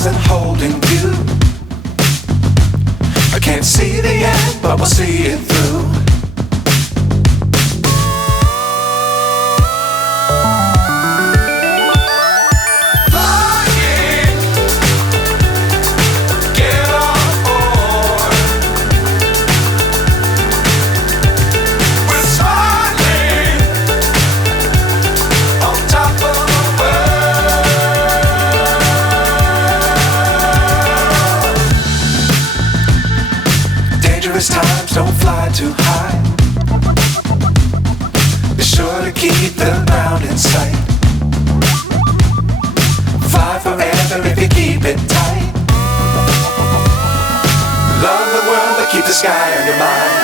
stars and holding you. I can't see the end, but we'll see it through. Times don't fly too high. Be sure to keep the ground in sight. Fly forever if you keep it tight. Love the world but keep the sky on your mind.